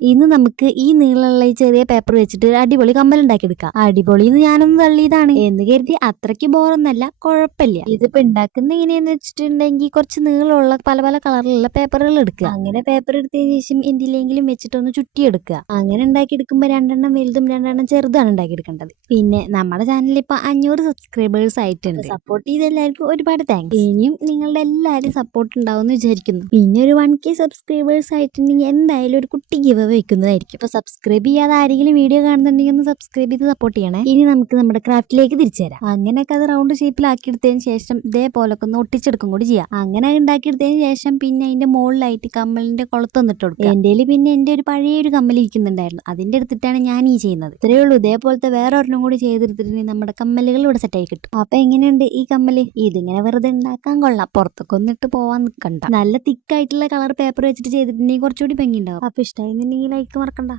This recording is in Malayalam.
ഇന്ന് നമുക്ക് ഈ നീളമുള്ള ഈ ചെറിയ പേപ്പർ വെച്ചിട്ട് ഒരു അടിപൊളി കമ്മൽ ഉണ്ടാക്കിയെടുക്കാം. അടിപൊളിന്ന് ഞാനൊന്ന് തള്ളിയതാണ് എന്ന് കരുതി അത്രയ്ക്ക് ബോറൊന്നല്ല, കുഴപ്പമില്ല. ഇതിപ്പോ ഉണ്ടാക്കുന്ന എങ്ങനെയാന്ന് വെച്ചിട്ടുണ്ടെങ്കിൽ കുറച്ച് നീളമുള്ള പല പല കളറിലുള്ള പേപ്പറുകൾ എടുക്കുക. അങ്ങനെ പേപ്പർ എടുത്തതിന് ശേഷം എന്തിലെങ്കിലും വെച്ചിട്ടൊന്ന് ചുറ്റിയെടുക്കുക. അങ്ങനെ ഉണ്ടാക്കിയെടുക്കുമ്പോൾ 2 വലുതും 2 ചെറുതാണ് ഉണ്ടാക്കിയെടുക്കേണ്ടത്. പിന്നെ നമ്മുടെ ചാനലിൽ ഇപ്പൊ 500 സബ്സ്ക്രൈബേഴ്സ് ആയിട്ടുണ്ട്. സപ്പോർട്ട് ചെയ്ത എല്ലാവർക്കും ഒരുപാട് താങ്ക്സ്. ഇനിയും നിങ്ങളുടെ എല്ലാവരും സപ്പോർട്ട് ഉണ്ടാവും എന്ന് വിചാരിക്കുന്നു. പിന്നെ ഒരു 1K സബ്സ്ക്രൈബേഴ്സ് ആയിട്ടുണ്ടെങ്കിൽ എന്തായാലും ഒരു കുട്ടി ഗിവ് വെക്കുന്നതായിരിക്കും. അപ്പൊ സബ്സ്ക്രൈബ് ചെയ്യാതെ ആരെങ്കിലും വീഡിയോ കാണുന്നുണ്ടെങ്കിൽ ഒന്ന് സബ്സ്ക്രൈബ് ചെയ്ത് സപ്പോർട്ട് ചെയ്യണേ. ഇനി നമുക്ക് നമ്മുടെ ക്രാഫ്റ്റിലേക്ക് തിരിച്ചു തരാം. അങ്ങനെയൊക്കെ അത് റൗണ്ട് ഷേപ്പിലാക്കിയെടുത്തതിന് ശേഷം ഇതേപോലൊക്കെ ഒന്ന് ഒട്ടിച്ചെടുക്കും കൂടി ചെയ്യാം. അങ്ങനെ ഉണ്ടാക്കിയെടുത്തതിന് ശേഷം പിന്നെ അതിന്റെ മുകളിലായിട്ട് കമ്മലിന്റെ കൊളുത്തൊന്നിട്ട് കൊടുക്കുക. എന്റെ പിന്നെ എന്റെ ഒരു പഴയൊരു കമ്മൽ ഇരിക്കുന്നുണ്ടായിരുന്നു, അതിന്റെ എടുത്തിട്ടാണ് ഞാൻ ഈ ചെയ്യുന്നത്. ഇത്രയേ ഉള്ളൂ. ഇതേപോലത്തെ വേറെ ഒരെണ്ണം കൂടി ചെയ്തെടുത്തിട്ടുണ്ടെങ്കിൽ നമ്മുടെ കമ്മലുകൾ ഇവിടെ സെറ്റായി കിട്ടും. അപ്പൊ എങ്ങനെയുണ്ട് ഈ കമ്മല്? ഇതിങ്ങനെ വെറുതെ ഉണ്ടാക്കാൻ കൊള്ളാം, പുറത്തൊക്കെ ഒന്നിട്ട് പോവാൻ നിൽക്കണ്ട. നല്ല തിക്കായിട്ടുള്ള കളർ പേപ്പർ വെച്ചിട്ട് ചെയ്തിട്ടുണ്ടെങ്കിൽ കുറച്ചുകൂടി ഭംഗി ഉണ്ടാവും. അപ്പൊ ഇഷ്ടമായിരുന്നുണ്ടെങ്കിൽ ലൈക്ക് മറക്കണ്ട.